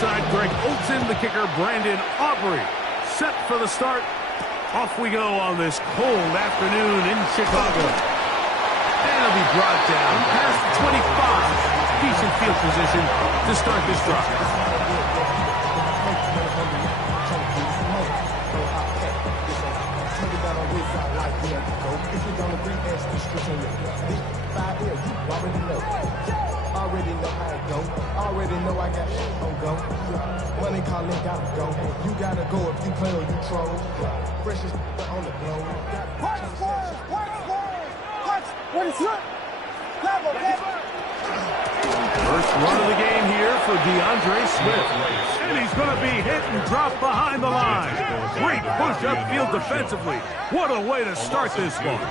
side, Greg Olson, the kicker, Brandon Aubrey. Set for the start. Off we go on this cold afternoon in Chicago. And it'll be brought down past the 25. Decent field position to start this drive. Already know how it go. Already know I got shit on go. Money calling, gotta go. You gotta go if you play or you troll. Freshest on the globe. Watch squares! Watch squares! Watch! What is it? Level, level! First run of the game here for DeAndre Swift. And he's going to be hit and dropped behind the line. Great push upfield defensively. What a way to start this one.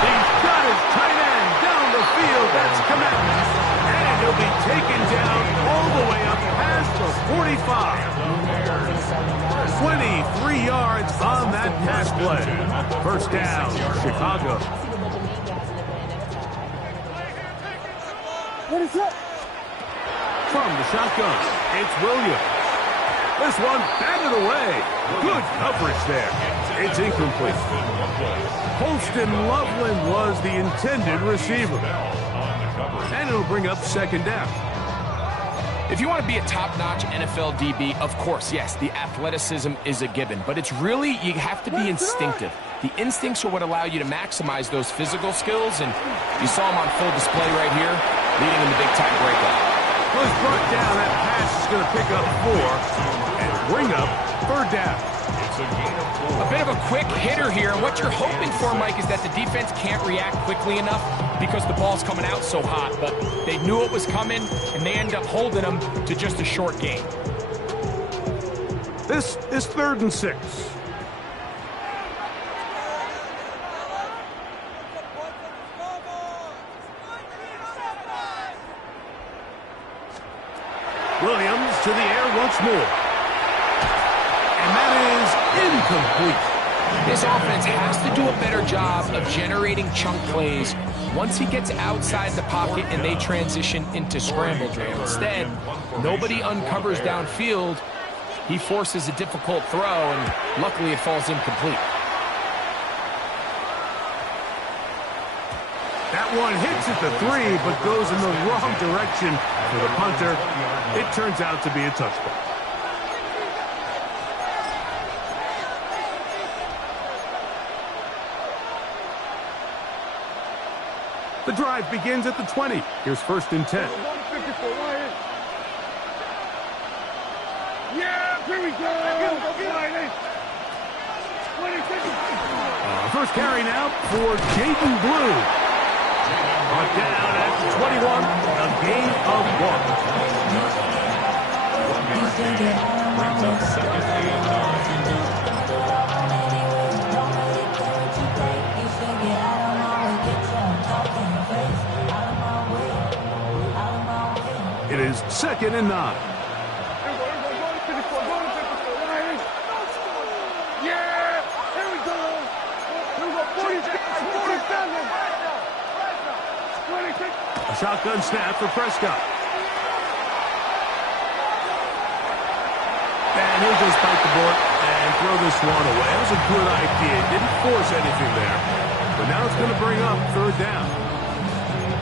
He's got his tight end down the field. That's Komet. And he'll be taken down all the way up past the 45. 23 yards on that pass play. First down, Chicago. What is it? From the shotgun, it's Williams. This one batted away. Good coverage there. It's incomplete. Holston Loveland was the intended receiver. And it'll bring up second down. If you want to be a top-notch NFL DB, of course, yes, the athleticism is a given. But it's really, you have to be instinctive. The instincts are what allow you to maximize those physical skills. And you saw them on full display right here, leading in the big-time breakout. Was brought down. That pass is going to pick up 4 and bring up third down. A bit of a quick hitter here, and what you're hoping for, Mike, is that the defense can't react quickly enough because the ball's coming out so hot, but they knew it was coming, and they end up holding them to just a short gain. This is 3rd and 6. Williams to the air once more. And that is incomplete. This offense has to do a better job of generating chunk plays once he gets outside the pocket and they transition into scramble drill. Instead, nobody uncovers downfield. He forces a difficult throw, and luckily it falls incomplete. That one hits at the 3, but goes in the wrong direction for the punter. It turns out to be a touchdown. The drive begins at the 20. Here's 1st and 10. Yeah, here we go! First carry now for Jaden Blue. Brought down at the 21, a gain of 1. It is 2nd and 9. Yeah! Here we go! Here we go! 47! A shotgun snap for Prescott. And he'll just bite the bullet and throw this one away. That was a good idea. Didn't force anything there. But now it's going to bring up 3rd down.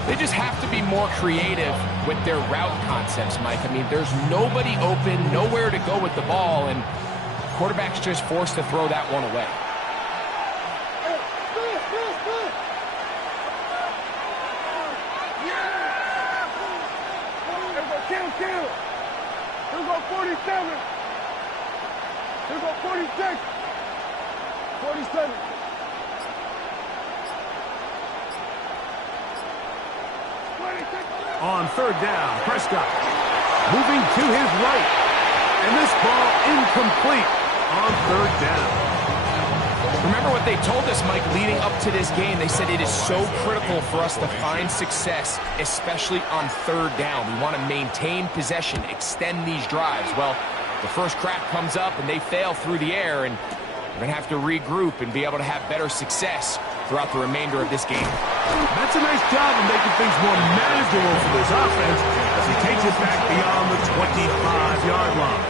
They just have to be more creative with their route concepts, Mike. I mean, there's nobody open, nowhere to go with the ball, and quarterback's just forced to throw that one away. Here we go 47. Here we go 46. 47. On 3rd down, Prescott moving to his right. And this ball incomplete on 3rd down. Remember what they told us, Mike, leading up to this game. They said it is so critical for us to find success, especially on 3rd down. We want to maintain possession, extend these drives. Well, the first crack comes up and they fail through the air, and we're going to have to regroup and be able to have better success throughout the remainder of this game. That's a nice job of making things more manageable for this offense as he takes it back beyond the 25-yard line.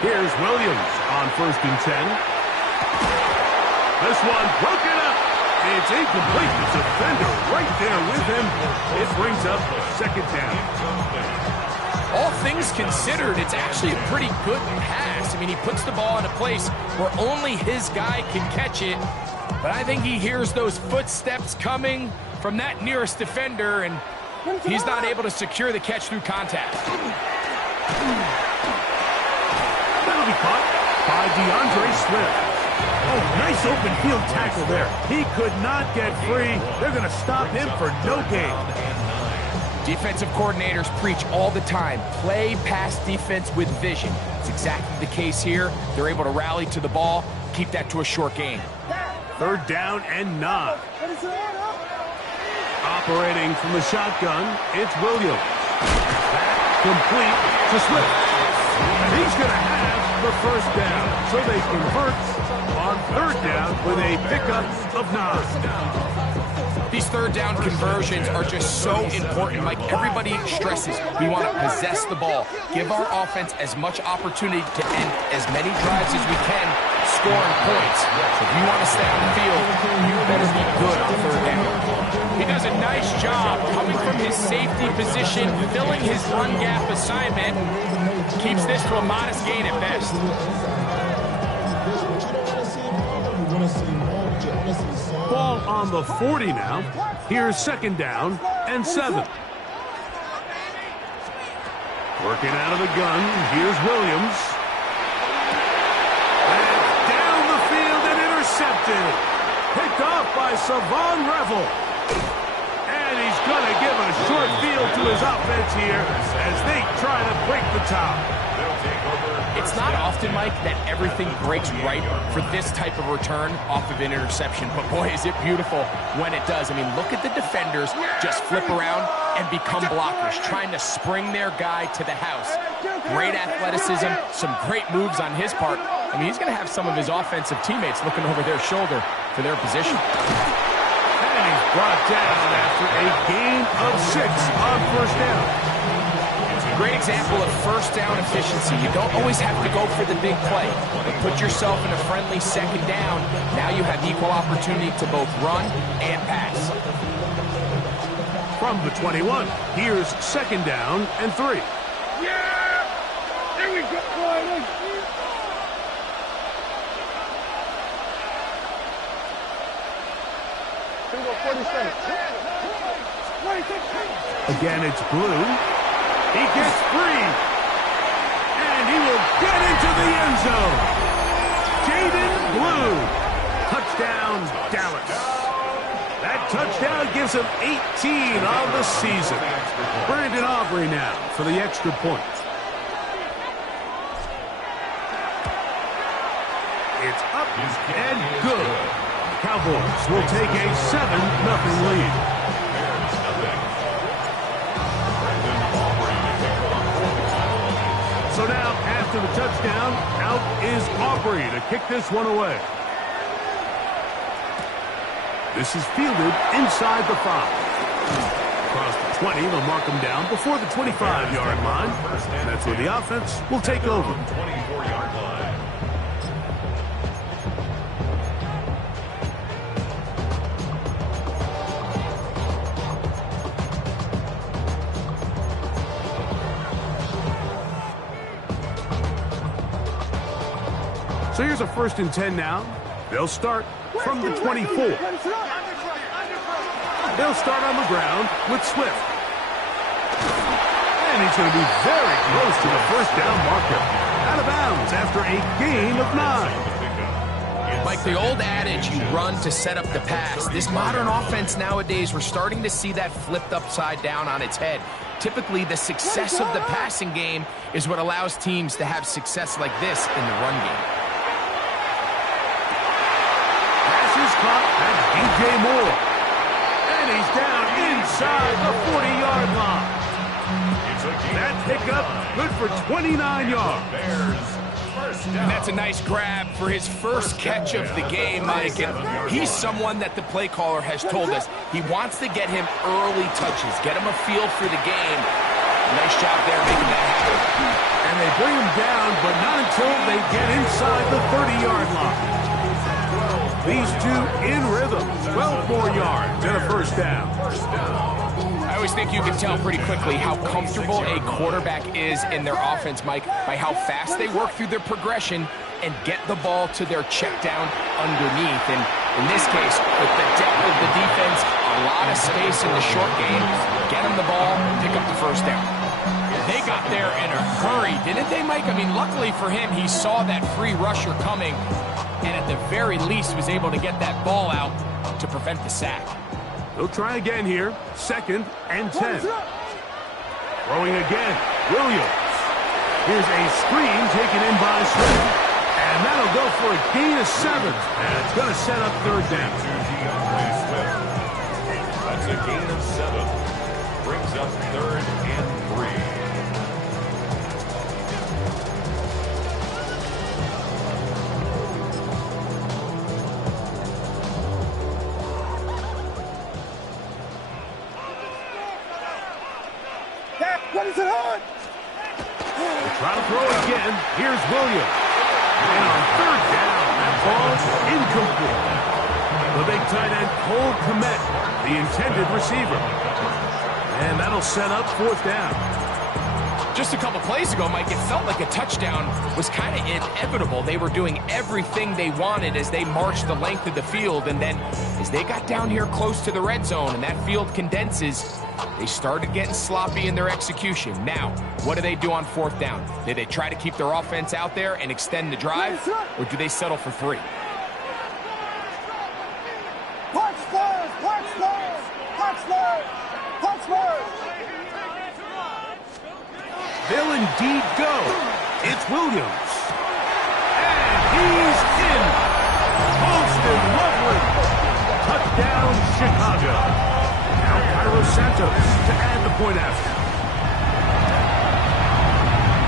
Here's Williams on 1st and 10. This one broken up. It's incomplete. The defender right there with him. It brings up 2nd down. All things considered, it's actually a pretty good pass. I mean, he puts the ball in a place where only his guy can catch it. But I think he hears those footsteps coming from that nearest defender, and he's not able to secure the catch through contact. That'll be caught by DeAndre Swift. Oh, nice open field tackle there. He could not get free. They're going to stop him for no gain. Defensive coordinators preach all the time, play pass defense with vision. It's exactly the case here. They're able to rally to the ball, keep that to a short gain. 3rd down and 9. Operating from the shotgun, it's Williams. Complete to Swift. And he's going to have the 1st down. So they convert on 3rd down with a pickup of 9. These 3rd down conversions are just so important. Like everybody stresses, we want to possess the ball, give our offense as much opportunity to end as many drives as we can, scoring points. So if you want to stay on the field, you better be good on 3rd down. He does a nice job coming from his safety position, filling his run gap assignment, keeps this to a modest gain at best. Ball on the 40 now. Here's 2nd down and 7. Working out of the gun. Here's Williams. And down the field and intercepted. Picked off by Savon Revel. And he's going to give a short field to his offense here as they try to break the top. It's not often, Mike, that everything breaks right for this type of return off of an interception. But, boy, is it beautiful when it does. I mean, look at the defenders just flip around and become blockers, trying to spring their guy to the house. Great athleticism, some great moves on his part. I mean, he's going to have some of his offensive teammates looking over their shoulder for their position. And he's brought down after a gain of 6 on 1st down. Great example of 1st down efficiency. You don't always have to go for the big play, but put yourself in a friendly 2nd down. Now you have equal opportunity to both run and pass. From the 21, here's 2nd down and 3. Yeah! There we go, boy. Go 40 seconds. Again, it's Blue. He gets free. And he will get into the end zone. Jaden Blue. Touchdown, Dallas. That touchdown gives him 18 on the season. Brandon Aubrey now for the extra point. It's up and good. Cowboys will take a 7-0 lead. So now, after the touchdown, out is Aubrey to kick this one away. This is fielded inside the 5. Across the 20, they'll mark him down before the 25-yard line. And that's where the offense will take over. 24-yard line. So here's a 1st and 10 now. They'll start from the 24. They'll start on the ground with Swift. And he's going to be very close to the 1st down marker. Out of bounds after a gain of 9. Like the old adage, you run to set up the pass. This modern offense nowadays, we're starting to see that flipped upside down on its head. Typically, the success of the passing game is what allows teams to have success like this in the run game. Pass is caught at DJ Moore. And he's down inside the 40-yard line. That pickup, good for 29 yards. And that's a nice grab for his first catch of the game, Mike. And he's someone that the play caller has told us he wants to get him early touches, get him a feel for the game. Nice job there making that happen. And they bring him down, but not until they get inside the 30-yard line. These two in rhythm, 12 more yards and a first down. I always think you can tell pretty quickly how comfortable a quarterback is in their offense, Mike, by how fast they work through their progression and get the ball to their check down underneath. And in this case, with the depth of the defense, a lot of space in the short game, get them the ball, pick up the first down. They got there in a hurry, didn't they, Mike? I mean, luckily for him, he saw that free rusher coming and at the very least was able to get that ball out to prevent the sack. They'll try again here. 2nd and 10. Throwing again. Williams. Here's a screen taken in by Smith. And that'll go for a gain of 7. And it's going to set up 3rd down. That's a gain of 7. Brings up 3rd and 3. What is it on? Try to throw it again. Here's Williams. And on 3rd down, that ball's incomplete. The big tight end, Cole Kmet, the intended receiver. And that'll set up 4th down. Just a couple plays ago, Mike, it felt like a touchdown was kind of inevitable. They were doing everything they wanted as they marched the length of the field. And then as they got down here close to the red zone and that field condenses, they started getting sloppy in their execution. Now, what do they do on 4th down? Do they try to keep their offense out there and extend the drive, or do they settle for 3? Punch first! Punch first! Punch first! Punch first! They'll indeed go. It's Williams. And he's in. Holston Loveland. Touchdown, Chicago. Now Cairo Santos to add the point after.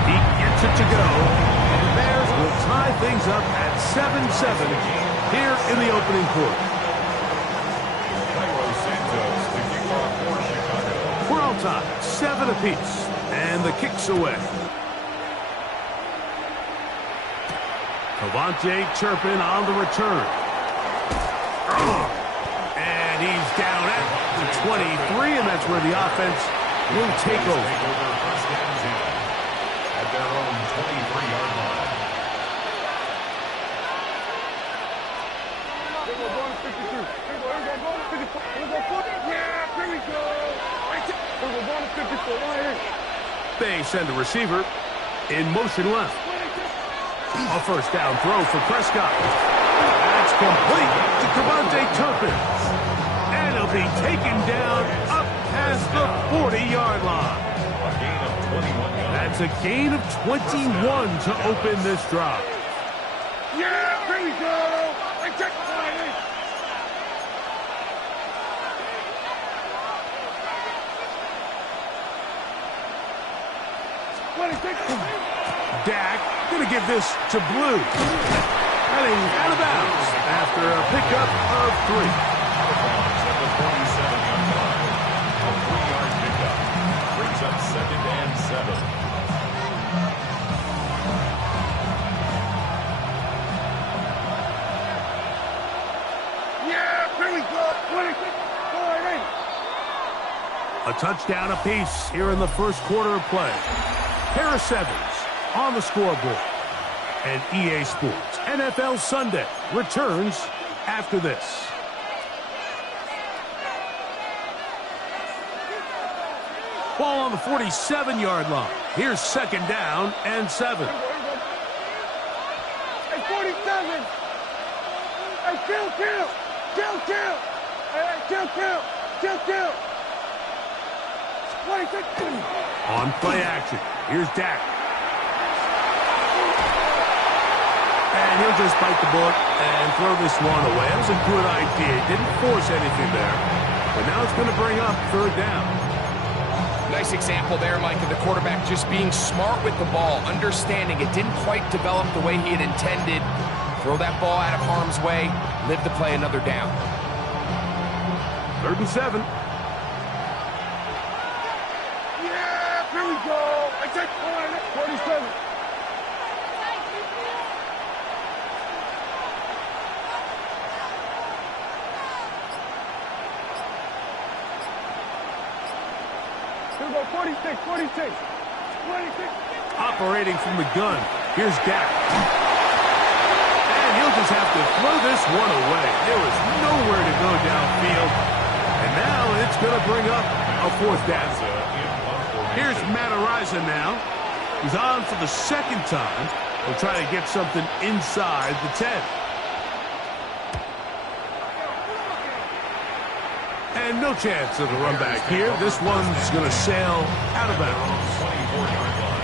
He gets it to go. And the Bears will tie things up at 7-7 here in the opening quarter. Cairo Santos, the kickoff for Chicago. We're all tied, 7 apiece. And the kick's away. Cavante Turpin on the return. And he's down at the 23, and that's where the offense will take over. First and 10 at their own 23-yard line. Yeah, here we go. We're going to 54 right here. They send a receiver in motion left. A first down throw for Prescott. That's complete to Cavante Turpin. And he'll be taken down up past the 40-yard line. A gain of 21 yards. That's a gain of 21 to open this drive. Yeah, here we go. I check the line. Dak going to give this to Blue. Heading out of bounds after a pickup of 3. At the 47-yard line. A 3-yard pickup. Brings up 2nd and 7. Yeah, here we go. 26. A touchdown apiece here in the first quarter of play. Harris Evans on the scoreboard. And EA Sports NFL Sunday returns after this. Ball on the 47-yard line. Here's 2nd down and 7. Hey, 47. Hey, kill. Hey, kill. 26. On play action, here's Dak. And he'll just bite the bullet and throw this one away. That was a good idea. He didn't force anything there. But now it's going to bring up third down. Nice example there, Mike, of the quarterback just being smart with the ball, understanding it didn't quite develop the way he had intended. Throw that ball out of harm's way, live to play another down. 3rd and 7. Yeah, here we go. I take point. 47. Here we go, 46, 46. 26. Operating from the gun. Here's Dak. And he'll just have to throw this one away. There was nowhere to go downfield. And now it's going to bring up a 4th down. Here's Matt Araiza now. He's on for the 2nd time. He'll try to get something inside the 10. And no chance of a run back here. This one's going to sail out of bounds. 24-yard line.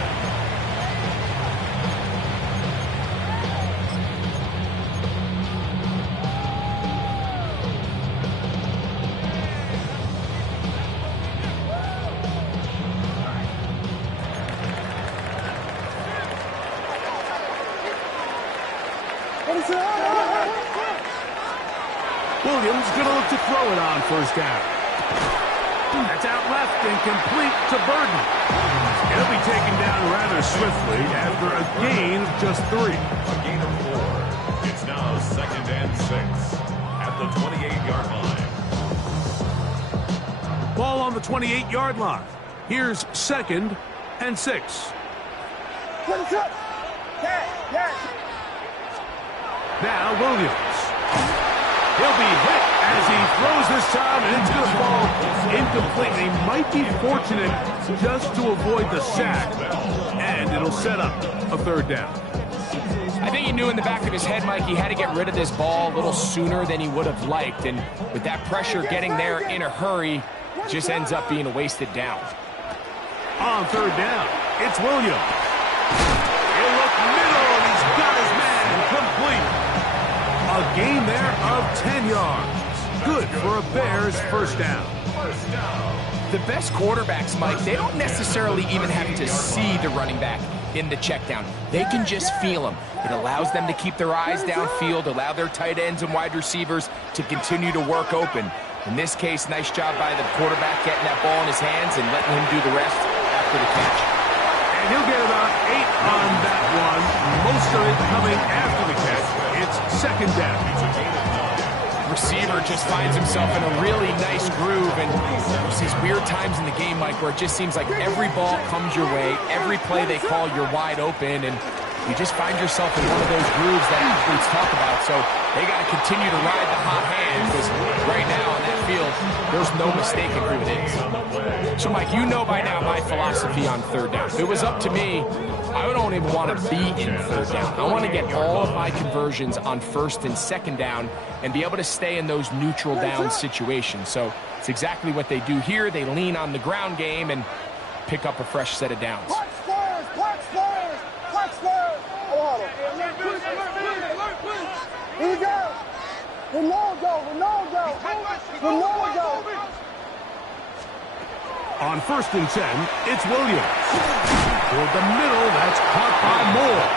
Williams going to look to throw it on 1st down. That's out left and complete to Burden. He'll be taken down rather swiftly after a gain of just 3. A gain of 4. It's now 2nd and 6 at the 28-yard line. Ball on the 28-yard line. Here's 2nd and 6. Now Williams. He'll be hit as he throws this time, and it's going to fall incomplete. They might be fortunate just to avoid the sack, and it'll set up a 3rd down. I think he knew in the back of his head, Mike, he had to get rid of this ball a little sooner than he would have liked. And with that pressure getting there in a hurry, it just ends up being a wasted down. On 3rd down, it's Williams. He'll look middle, and he's got his man complete. A gain there of 10 yards. Good for a Bears 1st down. The best quarterbacks, Mike, they don't necessarily even have to see the running back in the check down. They can just feel him. It allows them to keep their eyes downfield, allow their tight ends and wide receivers to continue to work open. In this case, nice job by the quarterback getting that ball in his hands and letting him do the rest after the catch. And he'll get about 8 on that one, most of it coming after the catch. It's 2nd down. Receiver just finds himself in a really nice groove, and there's these weird times in the game, Mike, where it just seems like every ball comes your way, every play they call, you're wide open, and you just find yourself in one of those grooves that athletes talk about. So they got to continue to ride the hot hand, because right now on that field, there's no mistaking who it is. So, Mike, you know by now my philosophy on 3rd down. If it was up to me, I don't even want to be in 3rd down. I want to get all of my conversions on 1st and 2nd down and be able to stay in those neutral down situations. So it's exactly what they do here. They lean on the ground game and pick up a fresh set of downs. Watch squares, watch squares, watch squares. Oh, here we go. Ronaldo. On 1st and 10, it's Williams. Toward the middle, that's caught by Moore.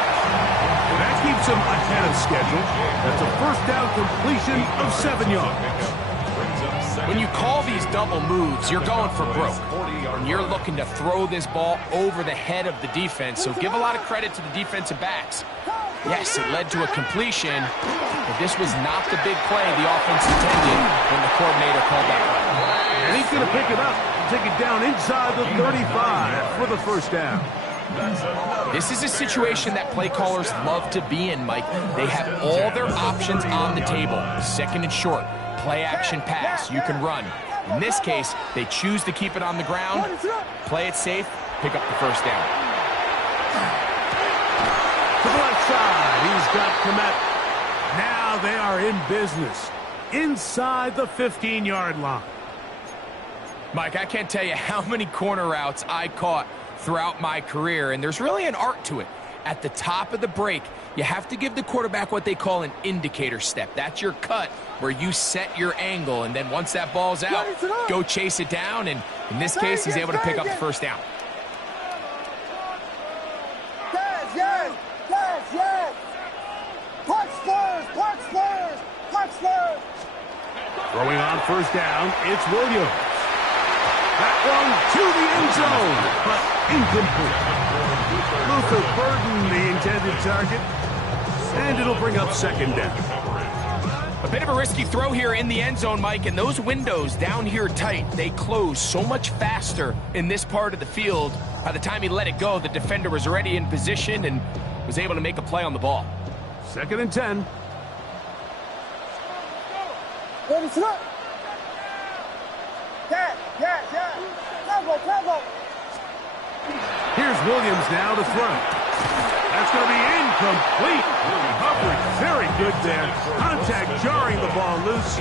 That keeps him ahead of schedule. That's a 1st down completion of 7 yards. When you call these double moves, you're going for broke. And you're looking to throw this ball over the head of the defense. So give a lot of credit to the defensive backs. Yes, it led to a completion, but this was not the big play the offense intended when the coordinator called that play. And he's going to pick it up and take it down inside the 35 for the 1st down. This is a situation that play callers love to be in, Mike. They have all their options on the table. 2nd and short, play action pass, you can run. In this case, they choose to keep it on the ground, play it safe, pick up the 1st down. To the left side, he's got Komet. Now they are in business inside the 15-yard line. Mike, I can't tell you how many corner routes I caught throughout my career, and there's really an art to it. At the top of the break, you have to give the quarterback what they call an indicator step. That's your cut where you set your angle, and then once that ball's out, go chase it down, and in this case, he's able to pick up the first down. Yes. Punch Spurs. Throwing on first down, it's Williams. That one to the end zone, but incomplete. Luther Burden, the intended target, and it'll bring up second down. A bit of a risky throw here in the end zone, Mike, and those windows down here tight, they close so much faster in this part of the field. By the time he let it go, the defender was already in position and was able to make a play on the ball. 2nd and 10. Travel. Here's Williams now to throw. That's going to be incomplete. Coverage very good there. Contact jarring the ball loose,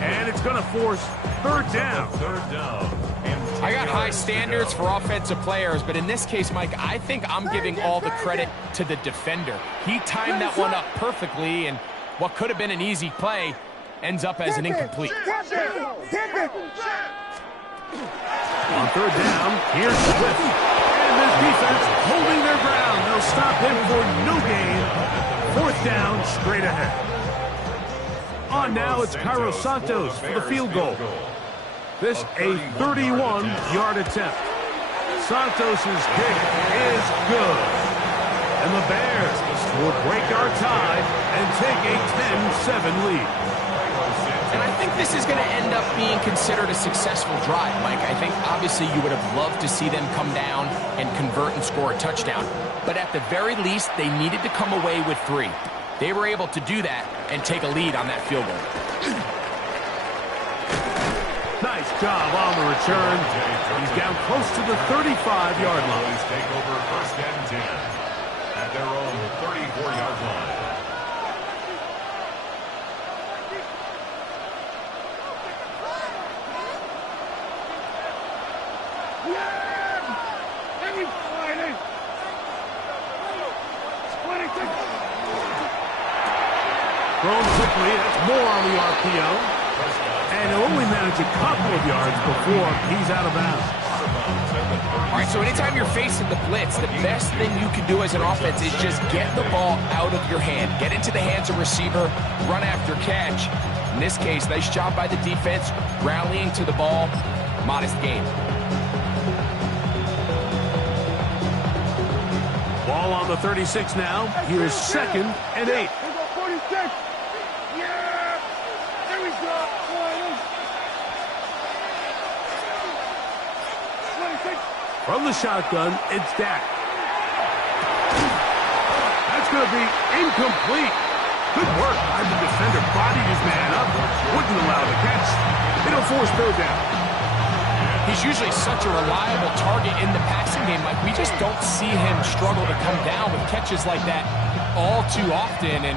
and it's going to force third down. I got high standards for offensive players, but in this case, Mike, I think I'm giving all the credit to the defender. He timed that one up perfectly, and what could have been an easy play ends up as an incomplete. On third down, here's Swift. And this defense holding their ground. They'll stop him for no gain. 4th down, straight ahead. On now, it's Cairo Santos for the field goal. This a 31-yard attempt. Santos' kick is good. And the Bears will break our tie and take a 10-7 lead. And I think this is going to end up being considered a successful drive, Mike. I think obviously you would have loved to see them come down and convert and score a touchdown. But at the very least, they needed to come away with 3. They were able to do that and take a lead on that field goal. Nice job on the return. He's down close to the 35-yard line. Take over 1st and 10 at their own 34-yard line. Thrown quickly, that's more on the RPO. And he'll only manage a couple of yards before he's out of bounds. All right, so anytime you're facing the blitz, the best thing you can do as an offense is just get the ball out of your hand. Get into the hands of receiver, run after catch. In this case, nice job by the defense, rallying to the ball. Modest gain. Ball on the 36 now. Here's 2nd and 8. From the shotgun, it's Dak. That's going to be incomplete. Good work by the defender. Bodied his man up. Wouldn't allow the catch. It'll force third down. He's usually such a reliable target in the passing game. Like, we just don't see him struggle to come down with catches like that all too often. And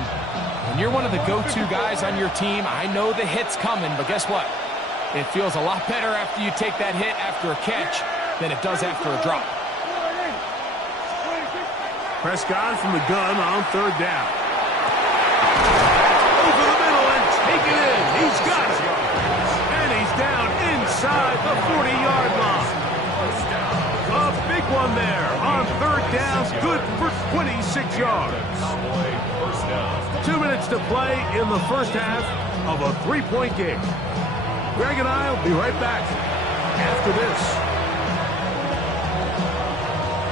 when you're one of the go-to guys on your team, I know the hit's coming, but guess what? It feels a lot better after you take that hit after a catch than it does after a drop. Prescott from the gun on third down. Over the middle and take it in. He's got it. And he's down inside the 40-yard line. A big one there on third down. Good for 26 yards. 2 minutes to play in the first half of a 3-point game. Greg and I will be right back after this.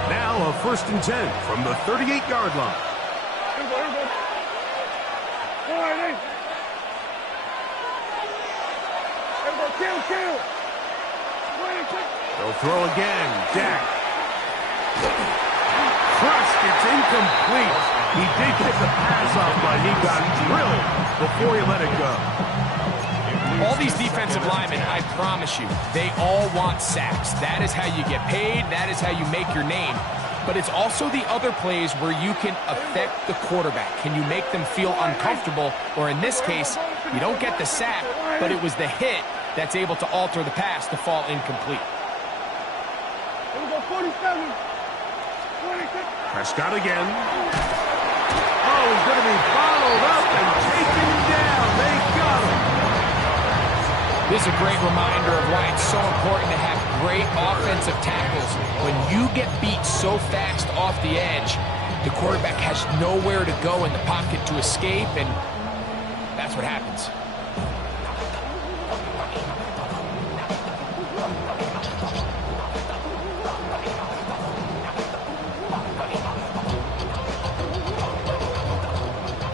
Now a 1st and 10 from the 38-yard line. They'll throw again. Dak. Crushed. It's incomplete. He did get the pass off, but he got drilled before he let it go. All these defensive linemen, I promise you, they all want sacks. That is how you get paid. That is how you make your name. But it's also the other plays where you can affect the quarterback. Can you make them feel uncomfortable? Or in this case, you don't get the sack, but it was the hit that's able to alter the pass to fall incomplete. Here we go, 47. Prescott again. Oh, he's going to be followed up and taken down. They got him. This is a great reminder of why it's so important to have great offensive tackles. When you get beat so fast off the edge, the quarterback has nowhere to go in the pocket to escape, and that's what happens.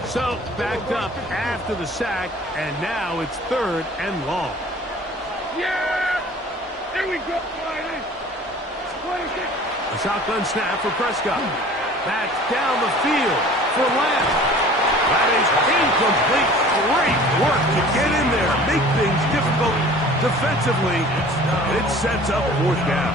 So, backed up after the sack, and now it's 3rd and long. Yeah! There we go, A shotgun snap for Prescott. That's down the field for Lamb. That is incomplete. Great work to get in there, make things difficult defensively. It sets up 4th down.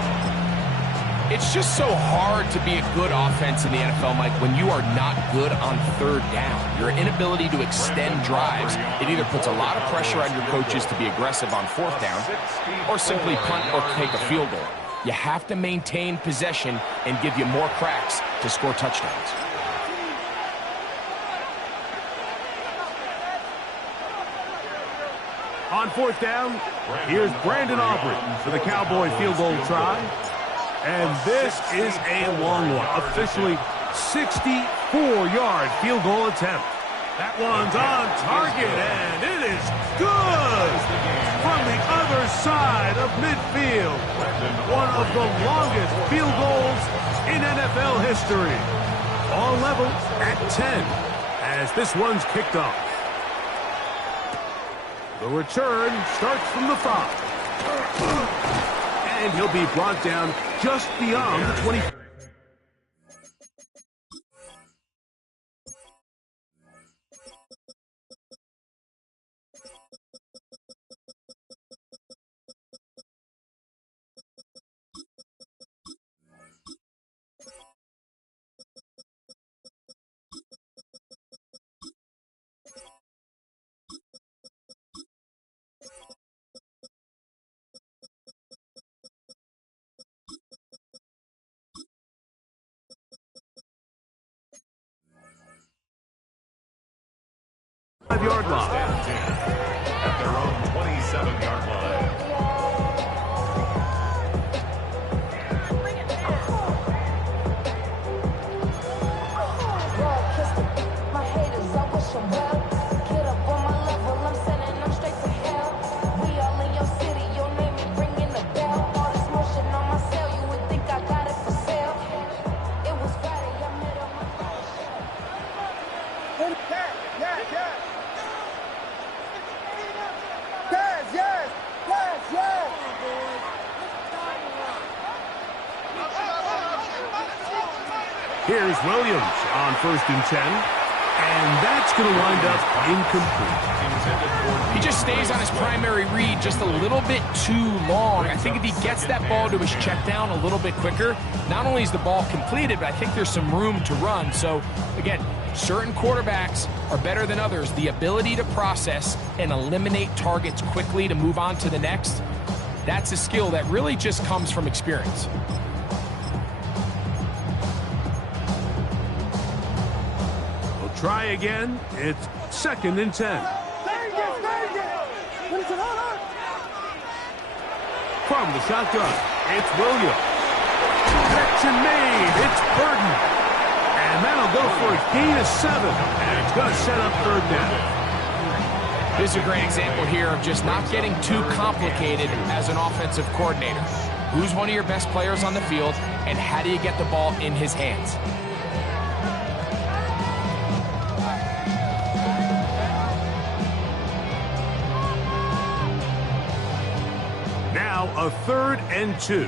It's just so hard to be a good offense in the NFL, Mike, when you are not good on 3rd down. Your inability to extend drives, it either puts a lot of pressure on your coaches to be aggressive on 4th down or simply punt or take a field goal. You have to maintain possession and give you more cracks to score touchdowns. On 4th down, here's Brandon Aubrey for the Cowboy field goal try. And this is a long one. Officially 64-yard field goal attempt. That one's on target, and it is good from the other side of midfield. One of the longest field goals in NFL history. All level at 10 as this one's kicked off. The return starts from the 5. And he'll be brought down just beyond the 20. Yard line. At their own 27-yard line. My haters, I wish them well. Get up on my level, I'm sending them straight to hell. We all in your city, your name is ringing the bell. All this motion on my cell, you would think I got it for sale. It was Friday, I met up my Here's Williams on 1st and 10. And that's going to wind up incomplete. He just stays on his primary read just a little bit too long. I think if he gets that ball to his check down a little bit quicker, not only is the ball completed, but I think there's some room to run. So, again, certain quarterbacks are better than others. The ability to process and eliminate targets quickly to move on to the next, that's a skill that really just comes from experience. Try again. It's 2nd and 10. From the shotgun, it's Williams. Connection made. It's Burton. And that'll go for a gain of 7. And it's going to set up 3rd down. This is a great example here of just not getting too complicated as an offensive coordinator. Who's one of your best players on the field, and how do you get the ball in his hands? Now a 3rd and 2.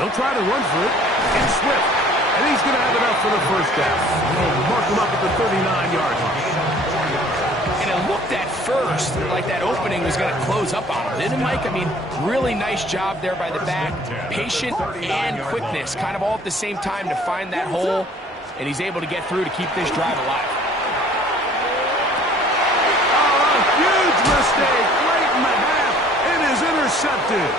They'll try to run for it. It's Swift. And he's going to have enough for the 1st down. They'll mark him up at the 39-yard line. And it looked at first like that opening was going to close up on him, didn't it, Mike? I mean, really nice job there by the back. Patient and quickness, kind of all at the same time to find that hole. And he's able to get through to keep this drive alive. Huge mistake late in the half. It is intercepted.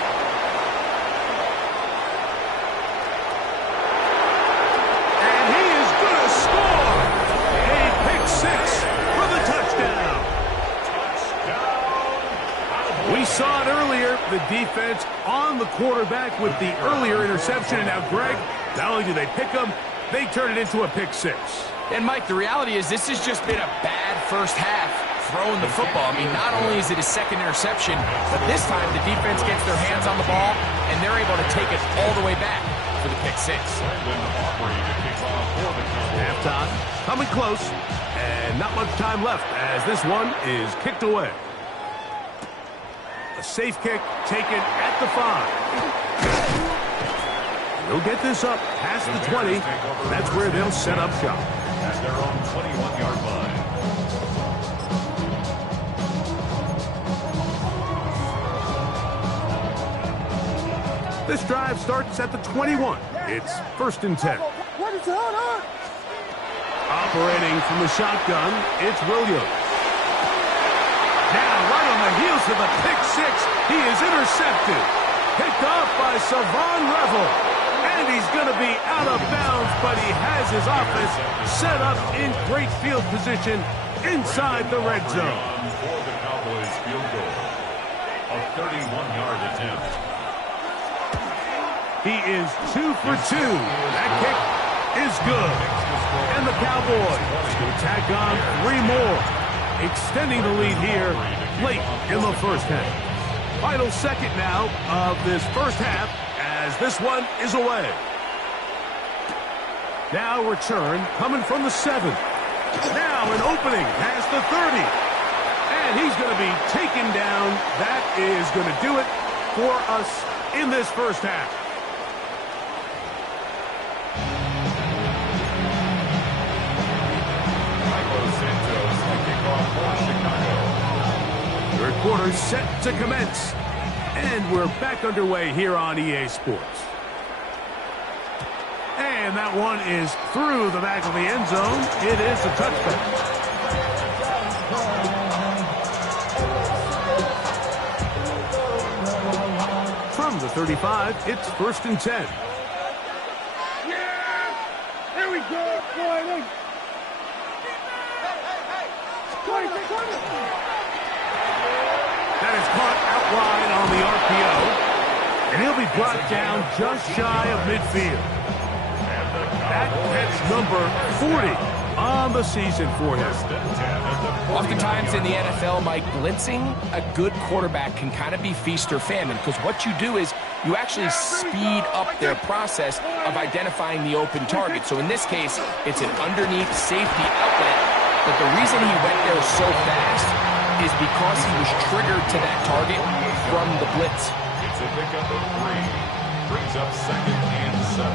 the defense on the quarterback with the earlier interception. And now, Greg, not only do they pick him, they turn it into a pick six. And, Mike, the reality is this has just been a bad first half throwing the football. I mean, not only is it his second interception, but this time the defense gets their hands on the ball, and they're able to take it all the way back for the pick six. Halftime coming close, and not much time left as this one is kicked away. A safe kick taken at the 5. He'll get this up past the 20. That's where they'll set up shop. At their own 21-yard line. This drive starts at the 21. It's 1st and 10. What is on? Operating from the shotgun, it's Williams. Now, right on the heels of the pick six, he is intercepted. Picked off by Savon Revel. And he's going to be out of bounds, but he has his offense set up in great field position inside the red zone. For the Cowboys field goal. A 31-yard attempt. He is 2 for 2. That kick is good. And the Cowboys will tack on 3 more, extending the lead here late in the first half. Final second now of this first half as this one is away. Now return coming from the 7. Now an opening past the 30. And he's going to be taken down. That is going to do it for us in this first half. Third quarter set to commence. And we're back underway here on EA Sports. And that one is through the back of the end zone. It is a touchback. From the 35, it's 1st and 10. Yeah! Here we go, boy. That is caught outline on the RPO. And he'll be brought down just shy of midfield. That catch number 40 on the season for him. Oftentimes in the NFL, Mike, blitzing a good quarterback can kind of be feast or famine, because what you do is you actually speed up their process of identifying the open target. So in this case, it's an underneath safety outlet, but the reason he went there so fast is because he was triggered to that target from the blitz. It's a pickup of 3. Brings up 2nd and 7.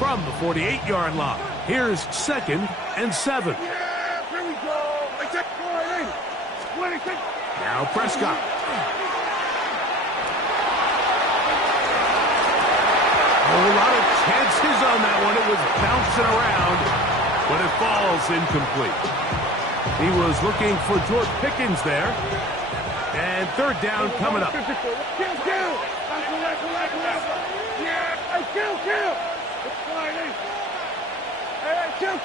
From the 48-yard line, here's 2nd and 7. Yeah, here we go. Now Prescott. A whole lot of chances on that one. It was bouncing around, but it falls incomplete. He was looking for George Pickens there. And 3rd down coming up. Kill. Yeah, kill. It's fine, Hey, kill.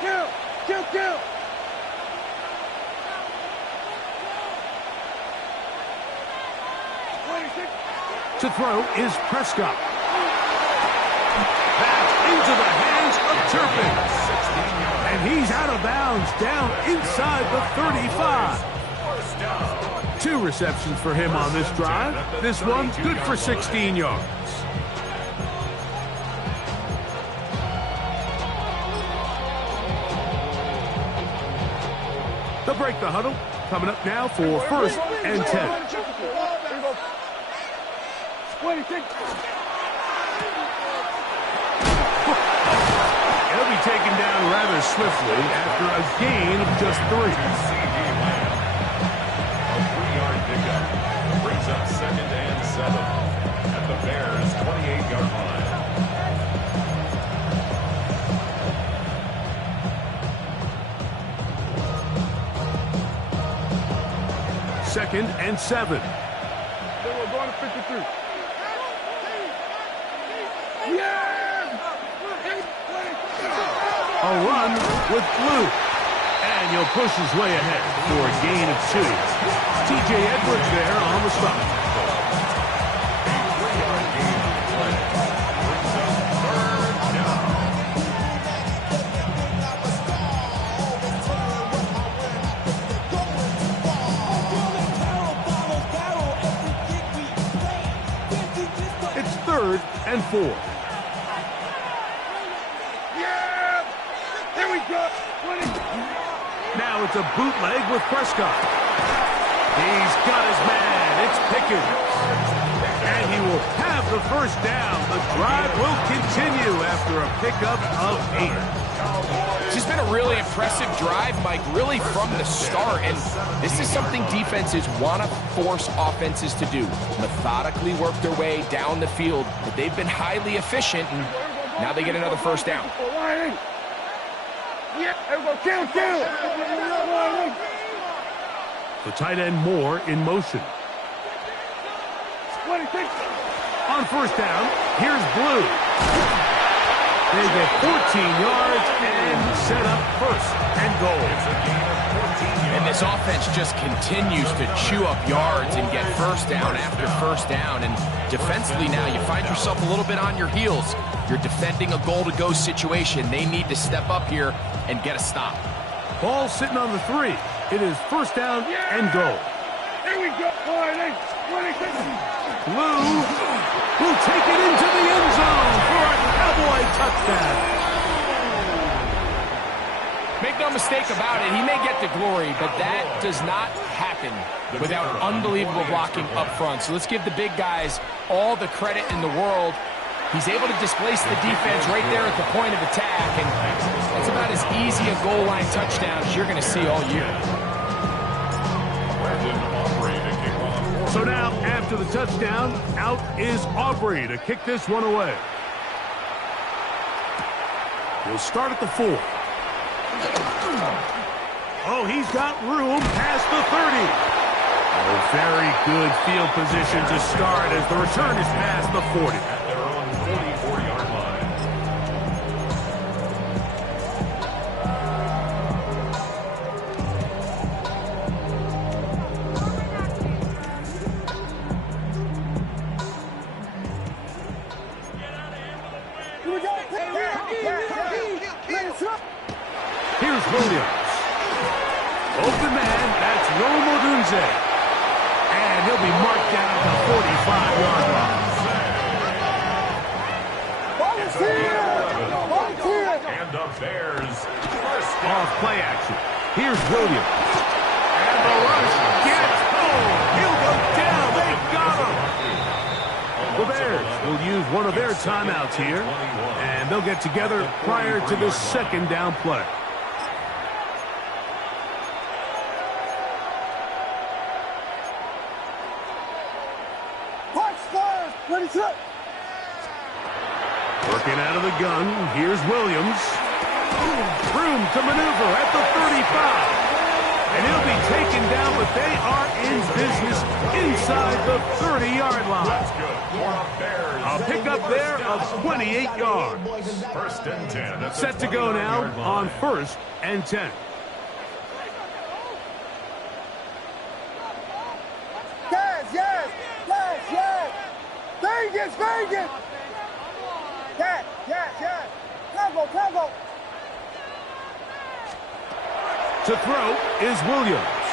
To throw is Prescott. Back into the hands of Turpin. And he's out of bounds down inside the 35. 2 receptions for him on this drive. This one good for 16 yards. They'll break the huddle. Coming up now for 1st and 10. He'll be taken down rather swiftly after a gain of just 3. A 3-yard pickup. Brings up 2nd and 7. At the Bears' 28-yard line. Second and 7. Then we're going to 53. A run with Blue. And he'll push his way ahead for a gain of 2. T.J. Edwards there on the stop. 4. Yeah! Here we go! Now it's a bootleg with Prescott. He's got his man. It's Pickens. And he will have the first down. The drive will continue after a pickup of 8. This has been a really impressive drive, Mike, really from the start. And this is something defenses want to force offenses to do. Methodically work their way down the field. But they've been highly efficient, and now they get another first down. The tight end Moore in motion. On first down, here's Blue. They get 14 yards and set up first and goal. And this offense just continues to chew up yards and get first down after first down. And defensively now, you find yourself a little bit on your heels. You're defending a goal-to-go situation. They need to step up here and get a stop. Ball sitting on the 3. It is first down and goal. Here we go. Blue will take it into the end zone for a Cowboy touchdown. Make no mistake about it, he may get the glory, but that does not happen without unbelievable blocking up front. So let's give the big guys all the credit in the world. He's able to displace the defense right there at the point of attack, and that's about as easy a goal line touchdown as you're going to see all year. So now, after the touchdown, out is Aubrey to kick this one away. He'll start at the 4. Oh, he's got room past the 30. Oh, very good field position to start as the return is past the 40. They're on 44-yard line. Here's Williams. Open man, that's Rome Odunze. And he'll be marked down at the 45-yard line. And the Bears. Off play action. Here's Williams. And the rush gets home. He'll go down. They got him. The Bears will use one of their timeouts here. And they'll get together prior to the second down play. Working out of the gun, here's Williams. Room to maneuver at the 35. And he'll be taken down, but they are in business inside the 30-yard line. A pickup there of 28 yards. First and 10. Set to go now on first and 10. Vegas! Yes. Combo. To throw is Williams.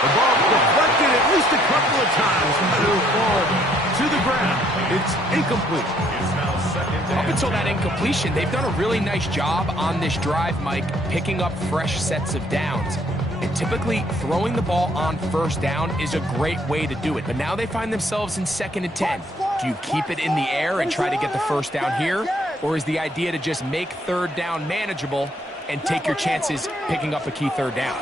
The ball deflected at least a couple of times, but it'll fall to the ground. It's incomplete. It's now second down. Up until that incompletion, they've done a really nice job on this drive, Mike, picking up fresh sets of downs. And typically, throwing the ball on first down is a great way to do it. But now they find themselves in second and 10. Do you keep it in the air and try to get the first down here? Or is the idea to just make third down manageable and take your chances picking up a key third down?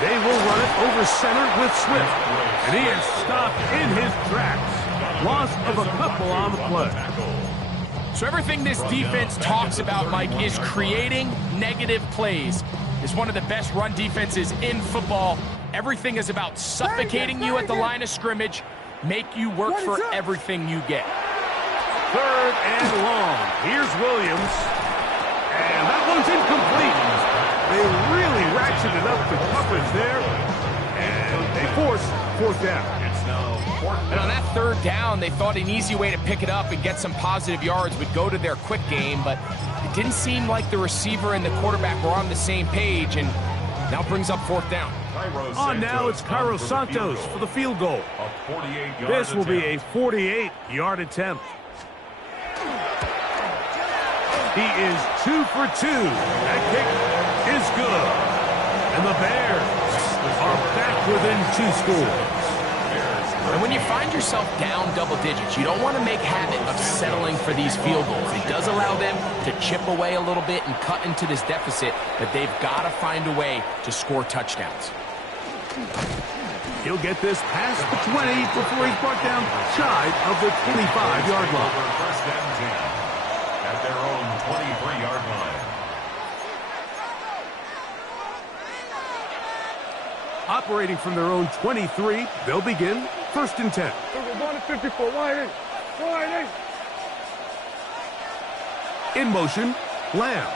They will run it over center with Swift. And he is stopped in his tracks. Loss of a couple on the play. So everything this defense talks about, Mike, is creating negative plays. It's one of the best run defenses in football. Everything is about suffocating you at the line of scrimmage, make you work for everything you get. Third and long. Here's Williams. And that one's incomplete. They really ratcheted up the coverage there. And they force fourth down. It's now fourth down. And on that third down, they thought an easy way to pick it up and get some positive yards would go to their quick game, but it didn't seem like the receiver and the quarterback were on the same page, and Now brings up 4th down. On now, it's Cairo Santos for the field goal. This will be a 48-yard attempt. He is 2 for 2. That kick is good. And the Bears are back within 2 scores. And when you find yourself down double digits, you don't want to make habit of settling for these field goals. It does allow them to chip away a little bit and cut into this deficit, but they've got to find a way to score touchdowns. He'll get this past the 20 before he's brought down shy of the 25-yard line. First and 10 at their own 23-yard line. Operating from their own 23, they'll begin 1st and 10. In motion, Lamb.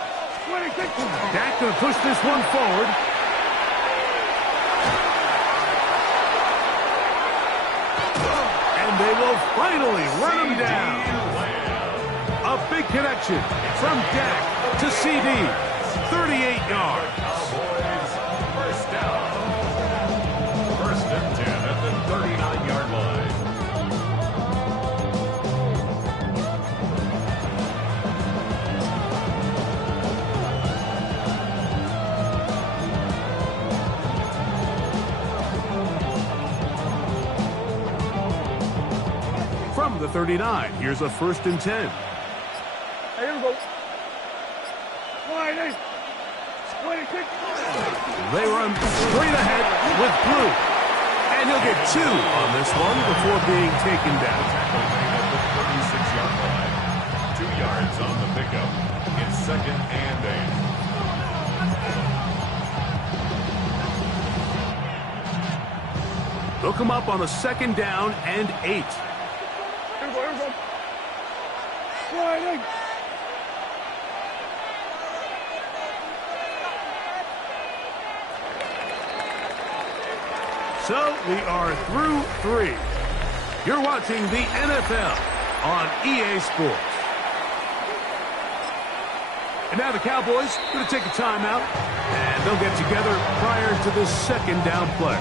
Dak going to push this one forward. And they will finally run him down. A big connection from Dak to CD. 38 yards. Cowboys first down. 1st and 10 at the 39-yard line. From the 39, here's a 1st and 10. Hey, here we go. They run straight ahead with Blue. And he'll get 2 on this one before being taken down. At the 36-yard line. 2 yards on the pickup. It's 2nd and 8. They'll come up on a 2nd down and 8. So we are through 3. You're watching the NFL on EA Sports. And now the Cowboys going to take a timeout, and they'll get together prior to the 2nd down play.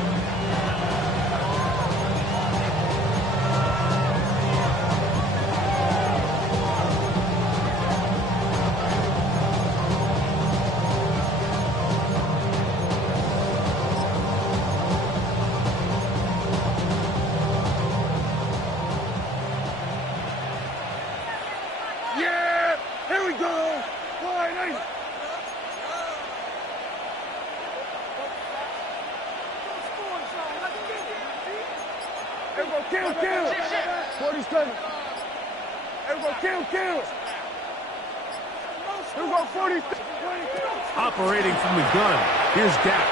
Operating from the gun, here's Dak.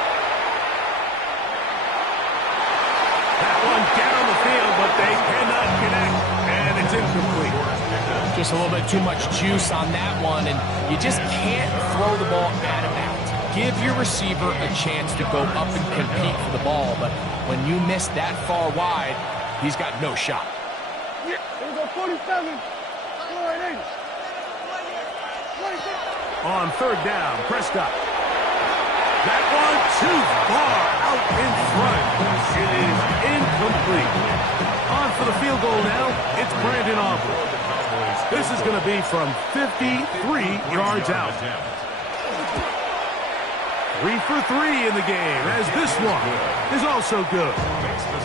That one down the field, but they cannot connect, and it's incomplete. Just a little bit too much juice on that one, and you just can't throw the ball out of bounds. Give your receiver a chance to go up and compete for the ball, but when you miss that far wide, he's got no shot. Here we go, 47. On 3rd down, Prescott. That one too far out in front. It is incomplete. On for the field goal now, it's Brandon Aubrey. This is going to be from 53 yards out. 3 for 3 in the game, as this one is also good.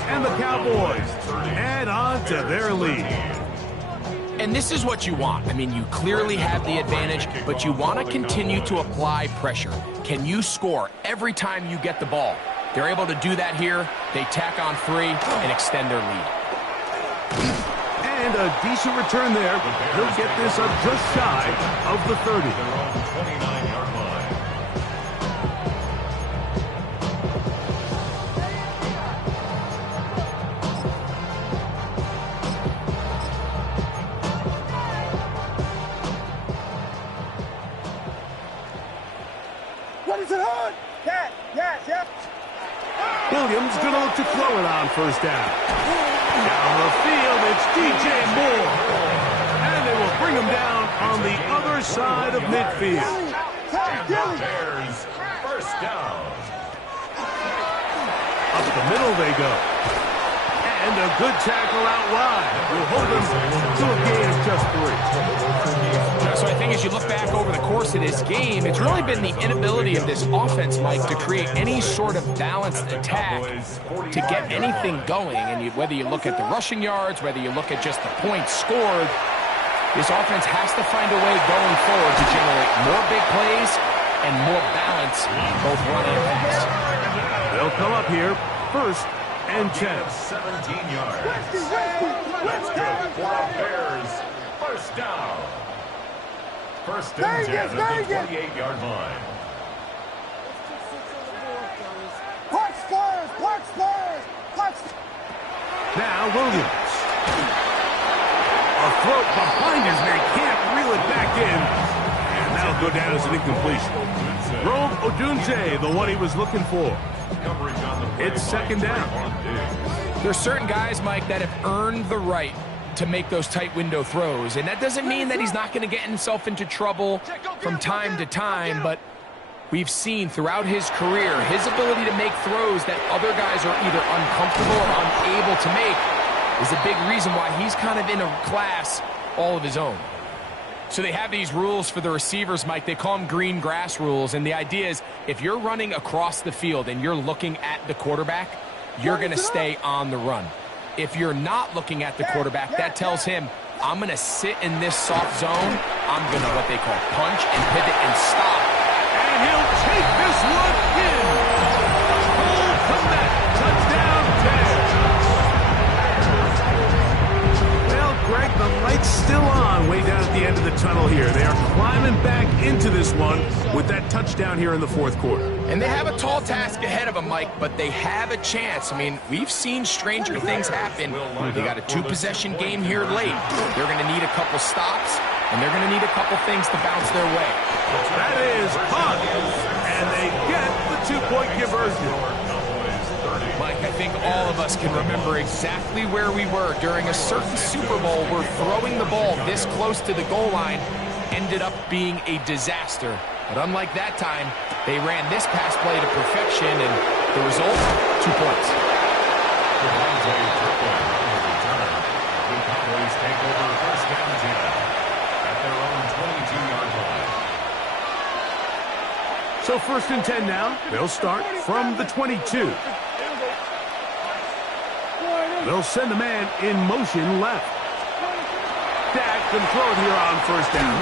And the Cowboys add on to their lead. And this is what you want. I mean, you clearly have the advantage, but you want to continue to apply pressure. Can you score every time you get the ball? They're able to do that here. They tack on 3 and extend their lead. And a decent return there. He'll get this up just shy of the 30. Their own 29-yard line. What is it on? Cat, yes. Williams going to look to throw it on 1st down. Down the field, it's DJ Moore. And they will bring him down on the other side of midfield. And the Bears first down. Up the middle they go. And a good tackle out wide. Will hold them to a gain of just 3. So I think as you look back over the course of this game, it's really been the inability of this offense, Mike, to create any sort of balanced attack to get anything going. And whether you look at the rushing yards, whether you look at just the points scored, this offense has to find a way going forward to generate more big plays and more balance, both run and pass. They'll come up here, 1st and 10. 17 yards. That's good for the Bears. First down. First and 10 at the 28-yard line. Punch squares, punch squares, punch. Now Williams. A throat behind his neck, can't reel it back in. And that'll go down as an incompletion. Rome Odunze, the one he was looking for. It's 2nd down. There's certain guys, Mike, that have earned the right to make those tight window throws. And that doesn't mean that he's not going to get himself into trouble from time to time, but we've seen throughout his career his ability to make throws that other guys are either uncomfortable or unable to make is a big reason why he's kind of in a class all of his own. So they have these rules for the receivers, Mike. They call them green grass rules, and the idea is if you're running across the field and you're looking at the quarterback, you're going to stay on the run. If you're not looking at the quarterback, that tells him, I'm going to sit in this soft zone. I'm going to what they call punch and pivot and stop. And he'll take this one in. Cole Kmet, touchdown, Bears. Well, Greg, the light's still on way down at the end of the tunnel here. They are climbing back into this one with that touchdown here in the 4th quarter. And they have a tall task ahead of them, Mike, but they have a chance. I mean, we've seen stranger things happen. They got a 2-possession game here late. They're going to need a couple stops, and they're going to need a couple things to bounce their way. That is hot, and they get the 2-point conversion. Mike, I think all of us can remember exactly where we were during a certain Super Bowl where throwing the ball this close to the goal line ended up being a disaster. But unlike that time, they ran this pass play to perfection, and the result, 2 points. The Cowboys take over 1st and 10 at their own 22-yard line. So 1st and 10 now. They'll start from the 22. They'll send a man in motion left. Dak can throw it here on 1st down.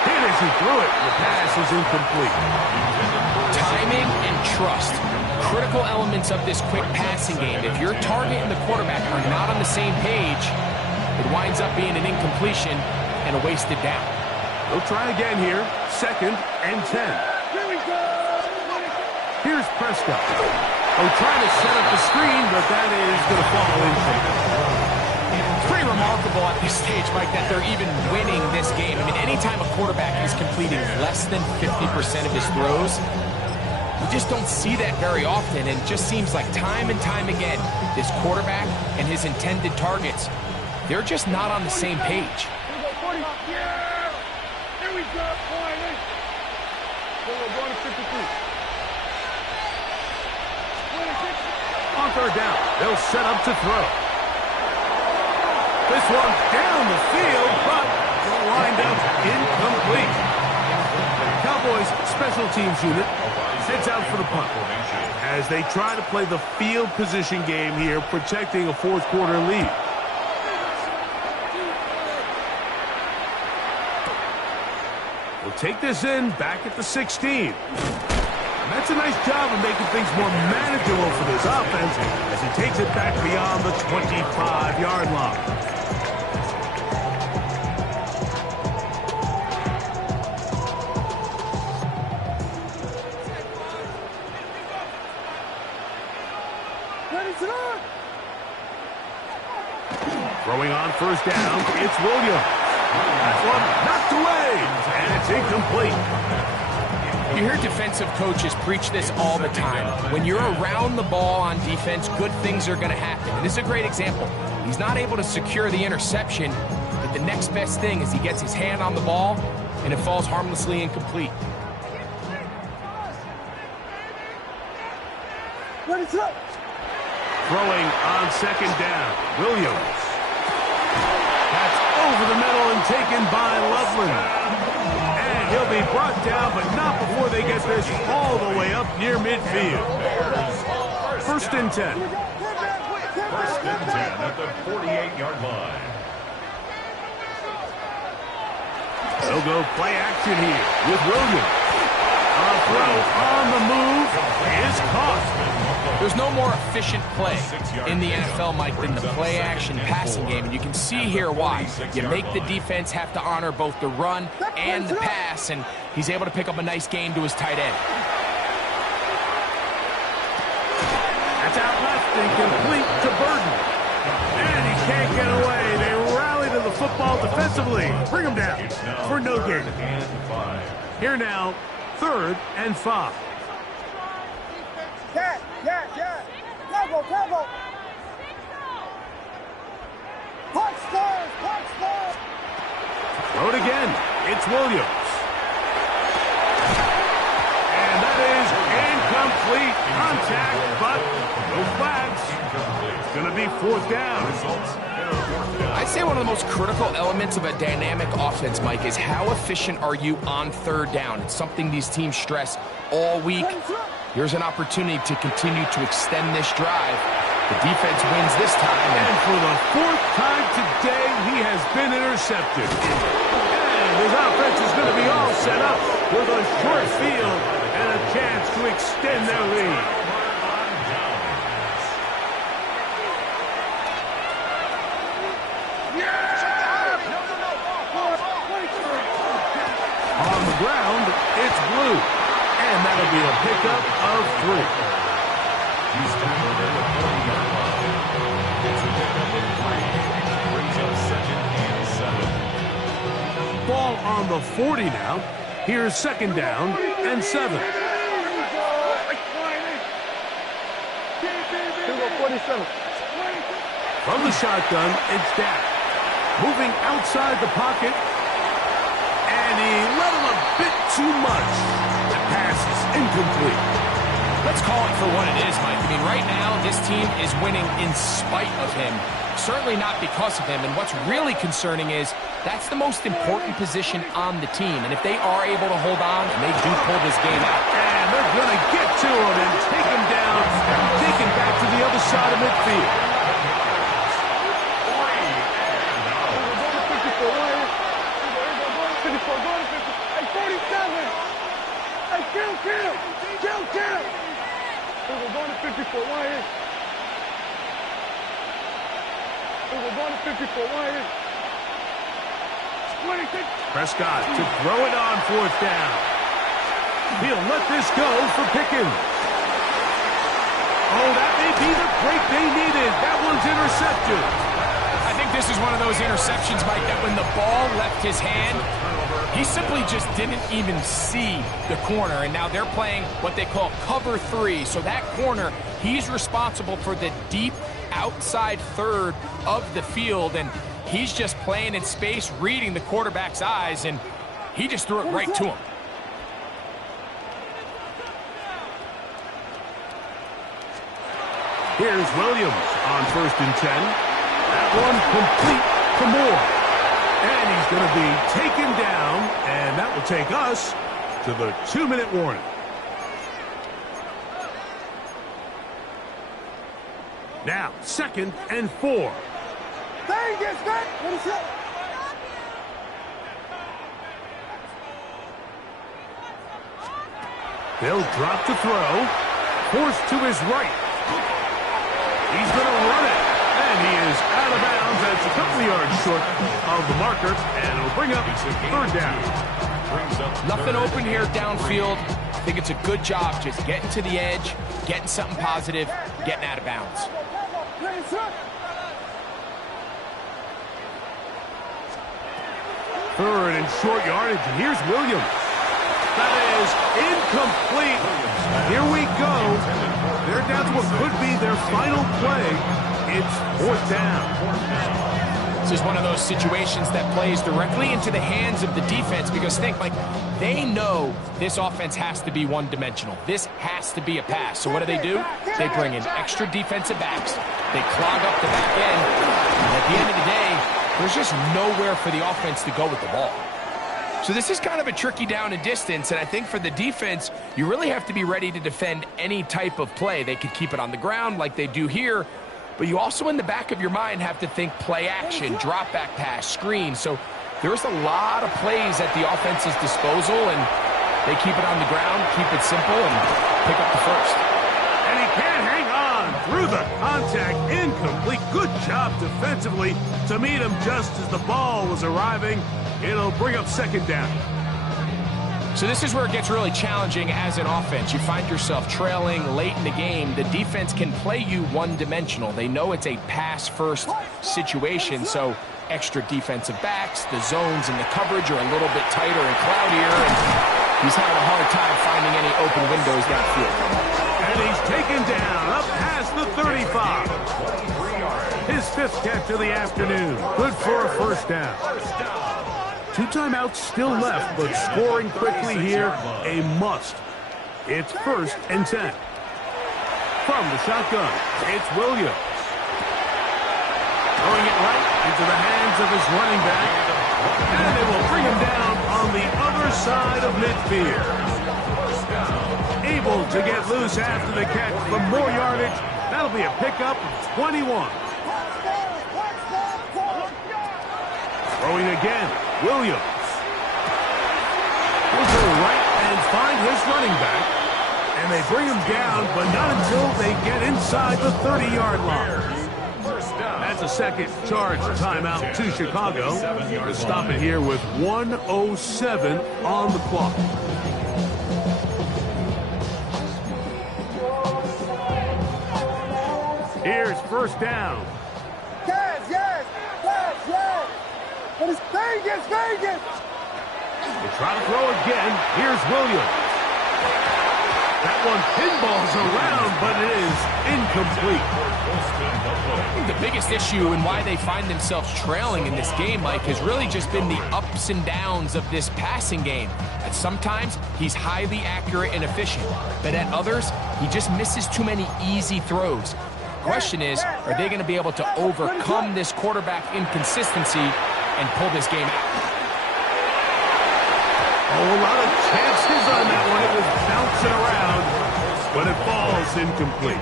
Hit as he threw it. The pass is incomplete. Timing and trust. Critical elements of this quick passing game. If your target and the quarterback are not on the same page, it winds up being an incompletion and a wasted down. They'll try again here. 2nd and 10. Here's Prescott. Oh, trying to set up the screen, but that is going to fall incomplete. It's pretty remarkable at this stage, Mike, that they're even winning this game. I mean, anytime a quarterback is completing less than 50% of his throws, you just don't see that very often, and it just seems like time and time again, this quarterback and his intended targets, they're just not on the same page. Here we go, going to 53. On 3rd down, they'll set up to throw. This one down the field, but will wind up incomplete. Cowboys special teams unit heads out for the punt as they try to play the field position game here, protecting a 4th quarter lead. We'll take this in back at the 16. And that's a nice job of making things more manageable for this offense as he takes it back beyond the 25-yard line. Throwing on 1st down, it's Williams. That's one knocked away, and it's incomplete. You hear defensive coaches preach this all the time. When you're around the ball on defense, good things are going to happen. And this is a great example. He's not able to secure the interception, but the next best thing is he gets his hand on the ball, and it falls harmlessly incomplete. Throwing on second down. Williams. That's over the middle and taken by Loveland. And he'll be brought down, but not before they get this all the way up near midfield. First and 10. First and 10 at the 48-yard line. They'll go play action here with Williams. A throw on the move is caught. There's no more efficient play in the NFL, Mike, than the play-action passing game. And you can see here why. You make the defense have to honor both the run and the pass, and he's able to pick up a nice gain to his tight end. That's out left and complete to Burton. And he can't get away. They rally to the football defensively. Bring him down for no gain. Here now, 3rd and 5. Yeah. Tempo. Punch. Throw it again. It's Williams. And that is incomplete. Contact, but no flags. It's going to be 4th down. I'd say one of the most critical elements of a dynamic offense, Mike, is how efficient are you on 3rd down. It's something these teams stress all week. Here's an opportunity to continue to extend this drive. The defense wins this time. And for the 4th time today, he has been intercepted. And his offense is going to be all set up with a short field and a chance to extend their lead. On the ground, it's Blue. And that'll be a pickup of 3. He's tackled at the 40-yard line. It's a pickup of 3. Brings up 2nd and 7. Ball on the 40 now. Here's 2nd down and 7. From the shotgun, it's Dak. Moving outside the pocket. And he let him a bit too much. The pass is incomplete. Let's call it for what it is, Mike. I mean, right now, this team is winning in spite of him. Certainly not because of him. And what's really concerning is that's the most important position on the team. And if they are able to hold on and they do pull this game out. And they're going to get to him and take him down and take him back to the other side of midfield. Prescott to throw it on 4th down. He'll let this go for Pickens. Oh, that may be the break they needed. That one's intercepted. I think this is one of those interceptions, Mike, that when the ball left his hand, he simply just didn't even see the corner. And now they're playing what they call cover 3. So that corner, he's responsible for the deep outside 3rd of the field. And he's just playing in space, reading the quarterback's eyes, and he just threw it right to him. Here's Williams on 1st and 10. That one complete to Moore. And he's going to be taken down, and that will take us to the 2-minute warning. Now, 2nd and 4. They'll drop the throw. Forced to his right. He's going to run it. And he is out of bounds. That's a couple of yards short of the marker. And it'll bring up 3rd down. Nothing open here downfield. I think it's a good job just getting to the edge, getting something positive, getting out of bounds. Third and short yardage. And here's Williams. That is incomplete. Here we go. They're down to what could be their final play. It's 4th down. This is one of those situations that plays directly into the hands of the defense because think, like, they know this offense has to be one-dimensional. This has to be a pass. So what do? They bring in extra defensive backs. They clog up the back end. And at the end of the day, there's just nowhere for the offense to go with the ball. So this is kind of a tricky down and distance, and I think for the defense, you really have to be ready to defend any type of play. They could keep it on the ground like they do here, but you also in the back of your mind have to think play action, drop back pass, screen. So there's a lot of plays at the offense's disposal, and they keep it on the ground, keep it simple, and pick up the first. And he can't hang on through the contact. Incomplete. Good job defensively to meet him just as the ball was arriving. It'll bring up second down. So this is where it gets really challenging as an offense. You find yourself trailing late in the game. The defense can play you one-dimensional. They know it's a pass-first situation, so extra defensive backs, the zones and the coverage are a little bit tighter and cloudier, and he's having a hard time finding any open windows downfield. And he's taken down up past the 35. His fifth catch of the afternoon. Good for a first down. 2 timeouts still left, but scoring quickly here, a must. It's 1st and 10. From the shotgun, it's Williams. Throwing it right into the hands of his running back. And they will bring him down on the other side of midfield. Able to get loose after the catch for more yardage. That'll be a pickup of 21. Throwing again, Williams. He'll go right and find his running back. And they bring him down, but not until they get inside the 30-yard line. That's a second charge timeout to Chicago. To stop it here with 1:07 on the clock. Here's first down. Yes. But it's Vegas. They try to throw again. Here's Williams. That one pinballs around, but it is incomplete. I think the biggest issue and why they find themselves trailing in this game, Mike, has really just been the ups and downs of this passing game. At sometimes, he's highly accurate and efficient, but at others, he just misses too many easy throws. Question is, are they going to be able to overcome this quarterback inconsistency and pull this game out? Oh, a lot of chances on that one. It was bouncing around, but it falls incomplete.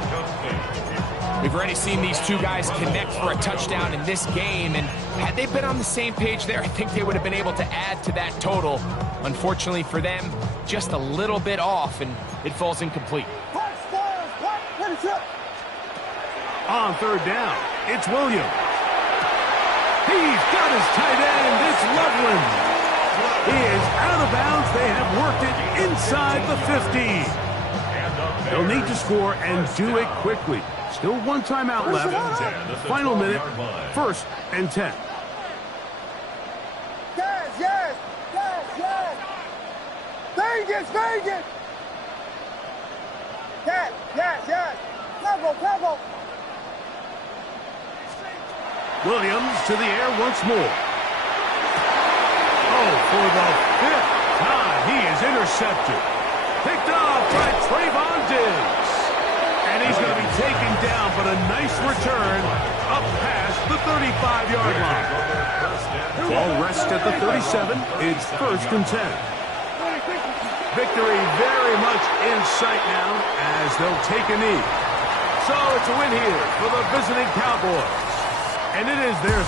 We've already seen these two guys connect for a touchdown in this game, and had they been on the same page there, I think they would have been able to add to that total. Unfortunately for them, just a little bit off, and it falls incomplete. On third down, it's Williams. He's got his tight end. It's Loveland. He is out of bounds. They have worked it inside the 15. They'll need to score and do it quickly. Still 1 timeout left. Final minute, 1st and 10. Yes. Vegas. Yes. Level. Williams to the air once more. Oh, for the 5th time, he is intercepted. Picked off by Trayvon Diggs. And he's going to be taken down, but a nice return up past the 35-yard line. Ball rests at the 37. It's 1st and 10. Victory very much in sight now as they'll take a knee. So it's a win here for the visiting Cowboys. And it is their